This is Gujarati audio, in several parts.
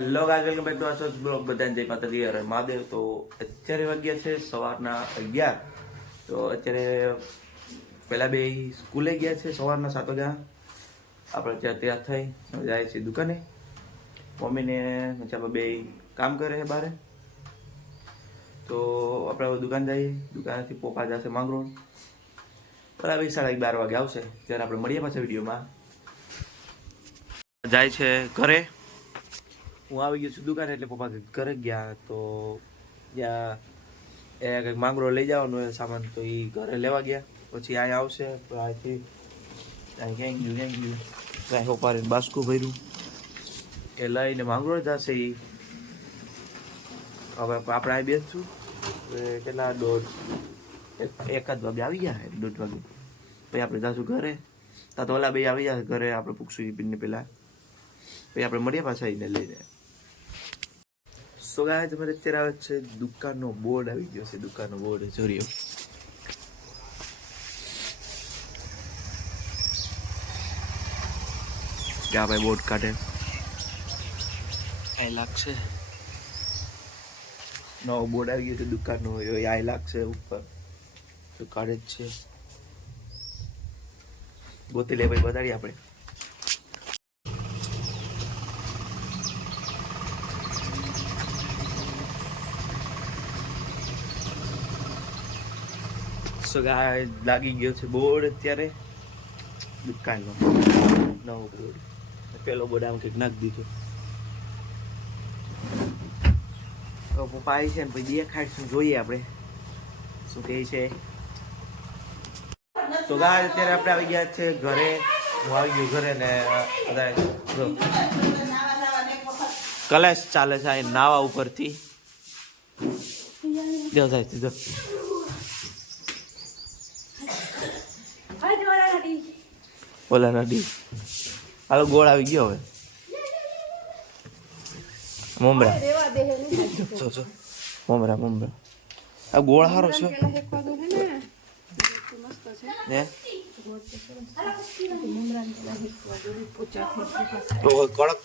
Hello guys, welcome back to આસોસ બ્લોગ. બધાને જય માતાજી, હર હર મહાદેવ. તો અત્યારે વાગ્યા છે સવારના 11. તો અત્યારે પહેલા બે સ્કૂલે ગયા છે સવારના 7 વાગ્યા. આપણે ત્યાં તૈયાર થઈ જાય છે દુકાને. મમ્મીને મચાપા બે કામ કરે છે બારે. તો આપણે હવે દુકાન જઈએ. દુકાનેથી પપ્પા જશે માંગરોળ. બરાબર 11:30 વાગે આવશે ત્યારે આપણે મળીએ પાછા વિડીયોમાં. જાય છે ઘરે. હું આવી ગયો છું દુકાને એટલે પપ્પા ઘરે ગયા. તો ત્યાં એ કંઈક માંગરો લઈ જવાનો હોય સામાન, તો એ ઘરે લેવા ગયા. પછી અહીંયા આવશે તો અહીંથી ક્યાંય ગયું કાંઈ હોપારીને બાસ્કું ભર્યું એ લઈને માંગરો જશે. એ હવે આપણે અહીં બેસશું કેટલા એકાદ વાગે આવી ગયા, 1:30 વાગે. પછી આપણે જઈશું ઘરે. ત્યાં તો ઓલા બે આવી જશે ઘરે. આપણે પૂછશું પીને પહેલાં, પછી આપણે મળીએ પાછા એને લઈને. સો ગાઈસ, તમારે અત્યારે આવે છે દુકાનનો બોર્ડ આવી ગયો છે. દુકાનનો બોર્ડ જોરિયો ક્યાં ભાઈ બોર્ડ કાઢે આ લાગશે. નવો બોર્ડ આવી ગયો છે દુકાનનો. આ લાગશે ઉપર તો કાઢે જ છે. ગોતી લે ભાઈ, બતાડીએ આપણે. સો ગાઈસ, લાગી ગયો છે બોર્ડ અત્યારે દુકાનનો નવો બોર્ડ. પેલો બોર્ડ આમ કંઈક નાખી દીધો. તો પપ્પા આવી છે ને પછી દેખાડશું, જોઈએ આપણે શું કહે છે. તો ગાઈસ, અત્યારે આપણે આવી ગયા છે ઘરે. હું આવી ગયો ઘરે ને બધા કલેશ ચાલે છે નાવા ઉપરથી. જો થાય સીધો ઓલા નદી. હાલો ગોળ આવી ગયો હવે. મમરા મમરા આ ગોળ સારો છે ને. કડક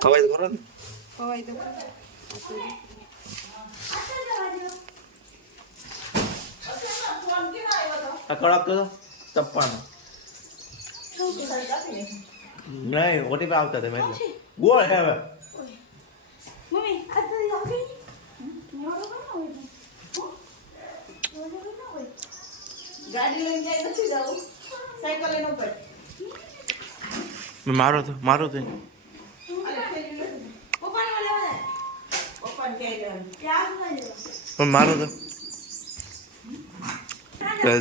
ખવાય તો ખરો ને. આ કડક તો ચપ્પાનો નહીં. ઓટી પર આવતા તમે એટલે ગોળ હે હવે. મારો તો પણ મારો તો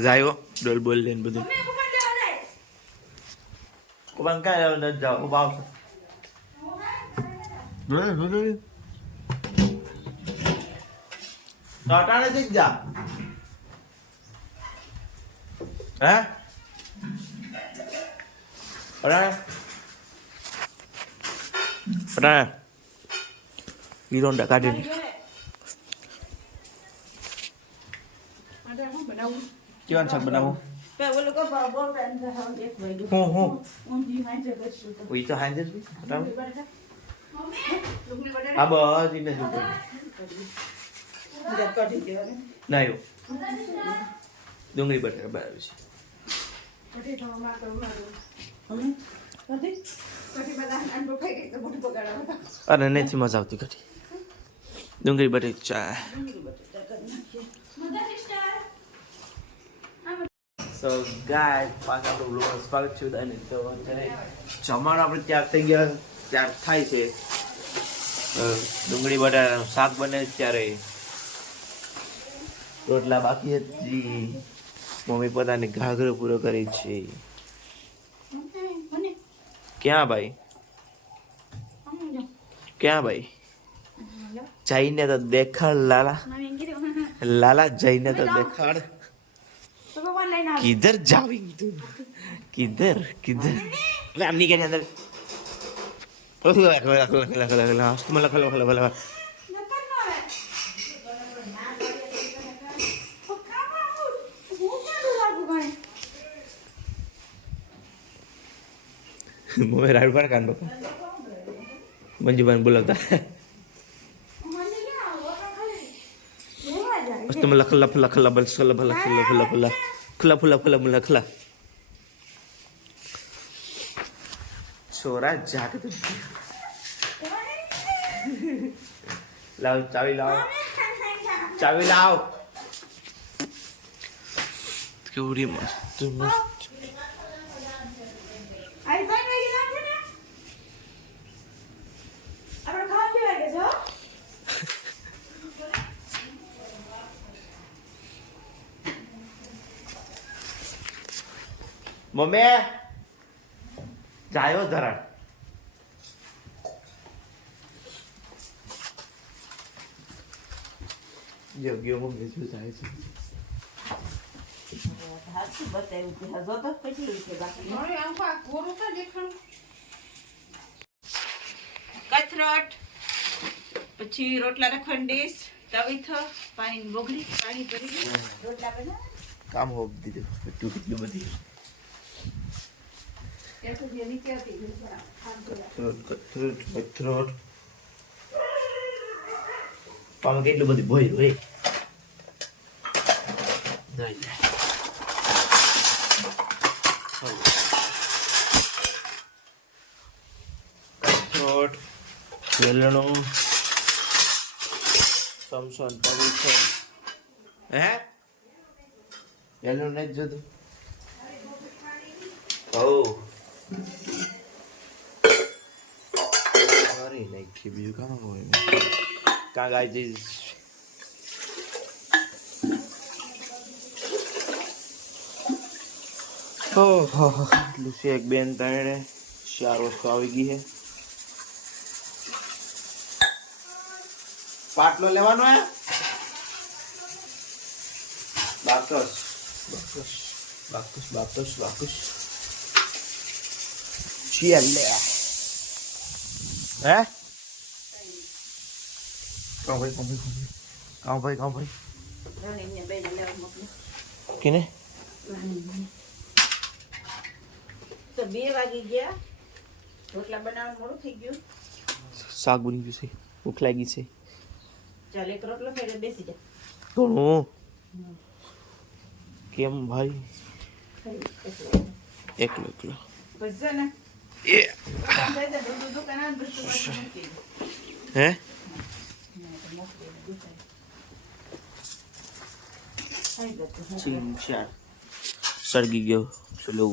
જાય ડોલ બોલ લઈને બધું. કોણ કાંઈ નથી જાવ ખૂબ આવશે. અટાણે જ જા હે અટાણે હીરોંડા કાઢીને કેવાનું શાક બનાવું? હું તો હાંજે જ હા બસ એને શું ના એવું ડુંગળી બટાકા બનાવ્યું છે. અરે નથી મજા આવતી કઢી. ડુંગળી બટાકા ચા. સો ગાઈસ, પાછા આપણો બ્લોગ સ્વાગત છે બધાને. તો અત્યારે જમવાનું આપણે તૈયાર થઈ ગયા, તૈયાર થાય છે. ડુંગળી બટાકાનું શાક બને ત્યારે રોટલા બાકી હતી. મમ્મી પોતાની ઘાઘરો પૂરો કરે છે. ક્યાં ભાઈ જઈને તો દેખાડ લાલા. લાલા જઈને તો દેખાડ. किधर जाएंगे तुम? किधर आम नहीं कहने अंदर. મમ્મી રાડ પાડ કાન બાપા મંજુબાન બોલાવતા મસ્ત મને ખલ્લા ફલ્લા ખલ્લા બલ ખલ્લા ફલ્લા ખલ્લા ફલ્લા ફલ્લા ખુલ્લા ફુલ્લા ખુલ્લા મુલા ખલ્લા છોરા જાગ તો લાવ ચાવી લાવ કેવડી મસ્ત મસ્ત મમ્મી જાયો ધરણ જગ્યો મમ્મી શું જાય છે કથરોટ પછી રોટલા રાખવાની ડીશ તવીથો પાણી બોગડી પાણી ભરી રોટલા બના કામ હોપ દીધું કેટલું બધી કથરોટ પામાં કેટલું બધું ભોય હોય કથરોટ વેલણો સમસન પવિત્ર હે વેલણું નહીં જોતું અરે નાખી બીજું કામ હોય કાં ગાય ચીજ એટલું છે એક બેન ત્રણે 4 વસ્તુ આવી ગઈ છે પાટલો લેવાનો હે બાકસ બાકસ બાકસ બાકસ બાકસ ચીલે હે કાં ભાઈ કેને તો 2 વાગી ગયા રોટલા બનાવવાનું મોડું થઈ ગયું શાક બની ગયું છે ભૂખ લાગી છે ચાલ એક રોટલો ફેરે બેસી જા ઘણું કેમ ભાઈ એકલો બસ ને એ હે ચીંચા સળગી ગયો ચલો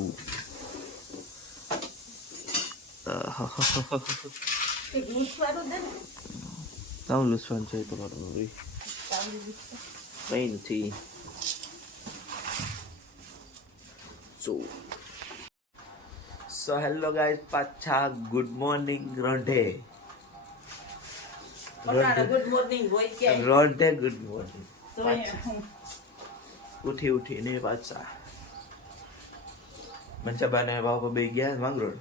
તાવ લસણ છે તમારું કઈ નથી સો હેલો ગાઈસ પાછા ગુડ મોર્નિંગ રોંઢે ગુડ મોર્નિંગ હોય કે રોંઢે ગુડ મોર્નિંગ ઉઠી ને પાછા મંચાબાને બાપા બે ગયા માંગરોળ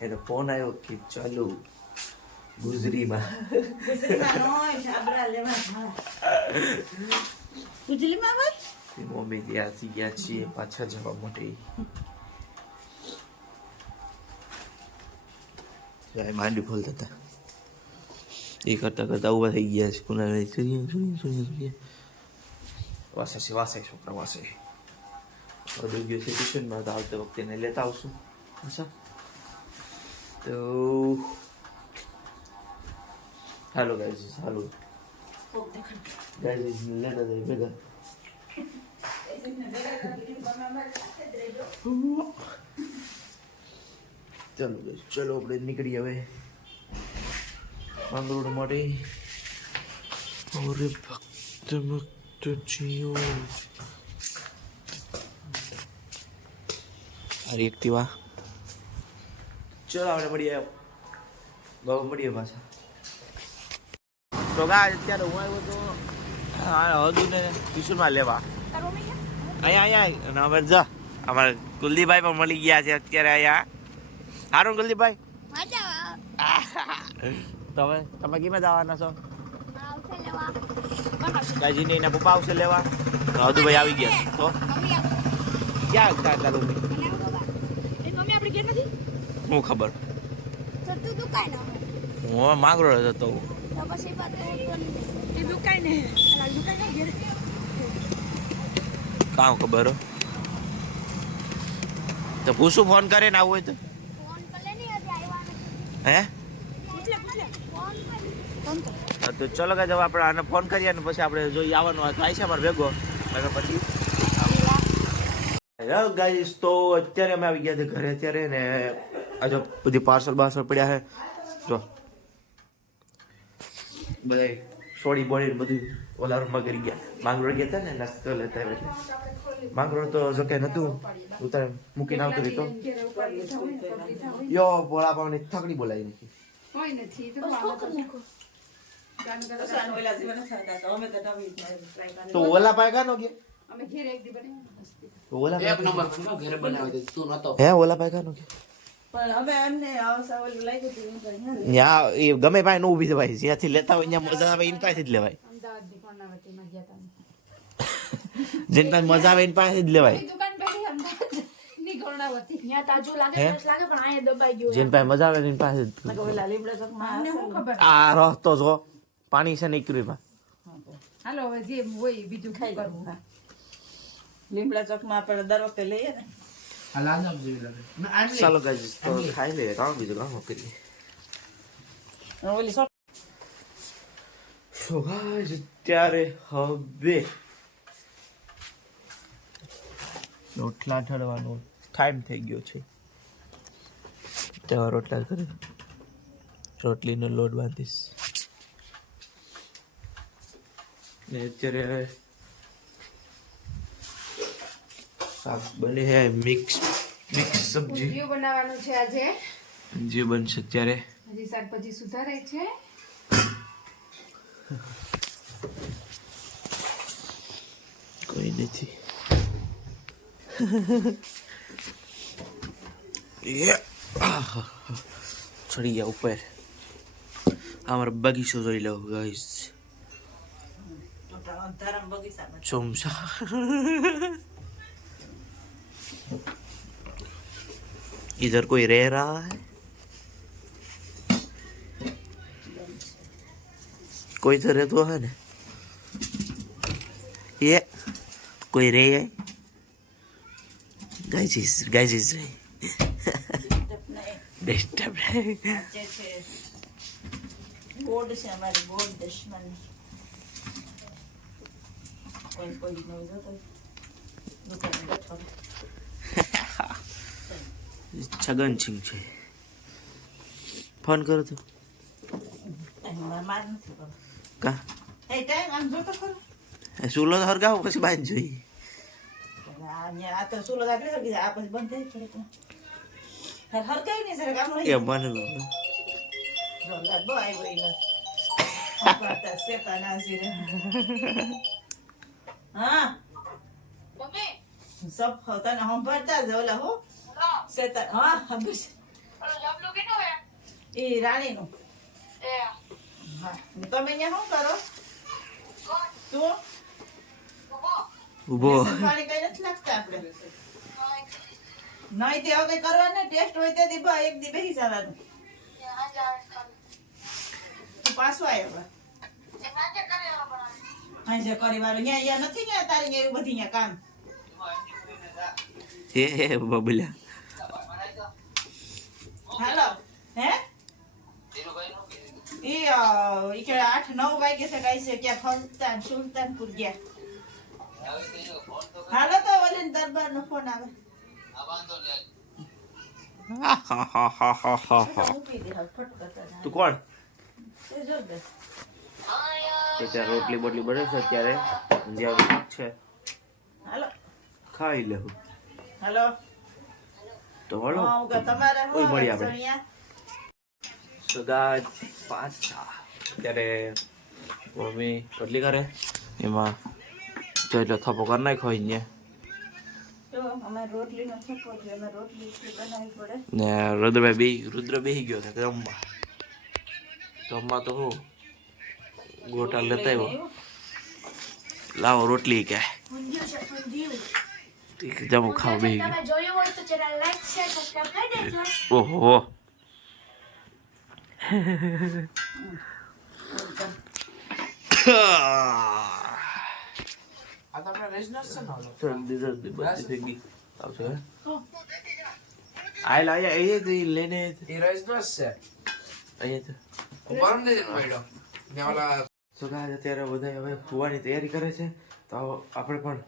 એનો ફોન આવ્યો કે ચાલો ગુજરીમાં મમ્મી ત્યાંથી ગયા છીએ પાછા જવા માટે માંડી ફોલતા હતા એ કરતા ઉભા થઈ ગયા છે કુના વાસે છોકરા વાસે બધું ગયો છે ટ્યુશનમાં તો આવતા વખતે એને લેતા આવશું અચ્છા તો હાલો ગાઈઝ હાલો ગાઈઝ લેતા જાય ભેગા ચાલો ગાઈઝ ચલો આપણે નીકળી હવે માંગરોળ માટે ઓરે ભક્ત મુક્ત જીઓ અરે એક્ટિવા ચલો આપણે મળીએ બાબા મળીએ પાછા તો ગાય અત્યારે હું આવ્યો તો હદુને ટ્યુશનમાં લેવા અહીંયા અને અમે જા અમારે કુલદીપભાઈ પણ મળી ગયા છે અત્યારે અહીંયા સારું કુલદીપભાઈ તમે કેમાં જવાના છો દાજીને એના પપ્પા આવશે લેવા હદુભાઈ આવી ગયા તો ક્યાં તારું હું ખબર તો તું દુકાન હું માંગરો હતો તો પછી એ દુકાન ને અલા દુકાન ના ઘેર કામ ખબર હો. તો પૂછું ફોન કરે ને આવું હોય તો ફોન કરે નહીં હજી આવ્યા હે પૂછલે ફોન કર હા, તો ચલો કે જવા આપણે આને ફોન કરીએ ને પછી આપણે જોઈએ આવવાનું હોય તો આવીશ અમારે ભેગો અને પછી હેલો ગાઈસ, તો અત્યારે અમે આવી ગયા છે ઘરે અત્યારે ને આ જો બધી પાર્સલ પડ્યા છે જો બધા સોડી બોડી બધું ઓલા રૂમમાં કરી ગયા. માંગરોળ ગયા હતા ને નાસ્તો લેતા આવ્યા એટલે માંગરોળ તો જો કે નતું ઉતારે મૂકીને આવતો હતો યો બોલા પાવને થકડી બોલાવી નાખી હોય નથી તો તો ઓલા પાય કાનો કે અમે ઘેર એક દી બનાવી તો ઓલા એક નંબર ઘરે બનાવી દે તું નતો હે ઓલા પાય કાનો કે પણ હવે અમને આવસાવલ લાગ્યું હતું એમ કઈ ના ન્યા એ ગમે પાસે નો ઊભી થવાય જ્યાંથી લેતા હોય ત્યાં મજા આવે એની પાસે જ લેવાય અમદાવાદ ની કર્ણાવતીમાં ગયા તા જેની પાસે મજા આવે એની પાસે જ લેવાય દુકાન બેઠી અમદાવાદ ની કર્ણાવતી ત્યાં તાજુ લાગે હે? fresh લાગે પણ અહીંયા દબાઈ ગયું જેની પાસે મજા આવે એની પાસે જ ઓલા લીમડા ચોકમાં અમને શું ખબર આ રસ્તો જો પાણી છે ને ઈકરીમાં હાલો હવે જે હોય બીજું ખાઈ શું કરવું કરવું લીમડા ચોકમાં આપણે દર વખતે લઈએ ને આ લાજમ જેવી લાગે ના આટલી ચાલો ગાઈસ તો ખાઈ લે કામ બીજું કામ કરીએ ઓલી સો સો ગાઈસ અત્યારે હવે રોટલા ઠરવાનો ટાઈમ થઈ ગયો છે. તેવા રોટલા કરે રોટલીનો લોટ બાંધીશ ને અત્યારે શાક બને છે મિક્સ સબ્જી ઊંધિયું બનાવવાનું છે આજે જે બનશે અત્યારે હજી શાકભાજી સુધારે છે કોઈ નથી ચડી ગયા ઉપર અમારો બગીચો જોઈ લો ગાઈસ ધરમ બગીચામાં ચોમસા इधर कोई रह रहा है कोई तो रहता है ना ये कोई रह है गाइस इज रहे डिस्टर्ब है જે છે ગોડ છે અમારી ગોડ દુશ્મન કોઈ નહીં જોતો દુકાને બેઠો छगन सिंह છે ફોન કરો તો અને માર નથી કરો કા એ ટાઈમ આમ જોતો ખરો સુલો હરગાવ પછી બાંધ જોઈ આ તો સુલો દાખલે સર આ પછી બંધ થઈ પડે હર કઈ નહીં સર કામ એ નહીં મને લો જો લાડો આવ્યો એને પાતા સેતા નાસી રે હા મમ્મી સબ હોતા ને હમ ભરતા જ ઓલા હો સેતા હા બસ લવલો કેનો હે એ રાણી નું એ હા તમે અહીંયા શું કરો તું ઉભો પાણી કઈ નથી લાગતા આપણે નહીં તે હવે કરવાને ટેસ્ટ હોય તે દી એક દી બેસી જવાનું તું પાછો આવ્યો હા જે કરી વાળું અહીંયા નથી ને તારે અહીંયા એવું બધી અહીંયા કામ એ બબલા હાલો હે ઈ કે 8-9 વાગે છે કઈ છે ક્યાં સુલતાનપુર ગયા હાલો તો ઓલી દરબાર નો ફોન આવે મૂકી દે હાલ ફટકતા તું કોણ એ જો દે તો ત્યાં રોટલી બોટલી બને છે અત્યારે ઊંધિયા છે હાલો ખાઈ લેવું હાલો તો હળો હા હું કે તમારે કોઈ મળી આપણે. સણિયા સદા પાછા ત્યારે મમ્મી રોટલી કરે એમાં જો એટલો થપ્પો કરી નાખ્યો અહીંયા જો અમારે રોટલીનો થપ્પો છે અમે રોટલી બનાવવી પડે ને રુદ્ર બેહી ગયો છે રમવા તો હું ગોટા લેતા આવ્યો લાવો રોટલી કે જામો ખાવા બેહી તમે જોયું હોય તો ચેનલ લાઈક શેર સબસ્ક્રાઇબ કરી દેજો. ઓહો આ તો આપણા રેજનસ છે ને ઓલો. જલ્દી જલ્દી બધી થઈ ગઈ આવશે હે હા. આયલા આયા એ લેને એ રેજનસ છે અહીંયા પરમ દે પડ્યો ને ઓલા તો ગાય અત્યારે બધા હવે સુવાની તૈયારી કરે છે તો આપણે પણ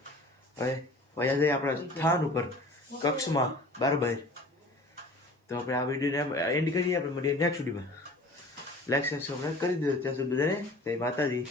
હવે વયા જઈએ આપણા સ્થાન ઉપર કક્ષમાં બરાબર તો આપણે આ વિડીયોને એન્ડ કરીએ આપણે મળીએ નેક્સ્ટ વિડીયોમાં લાઈક સબસ્ક્રાઈબ કરી દો ત્યાં સુધી બધાને જય માતાજી.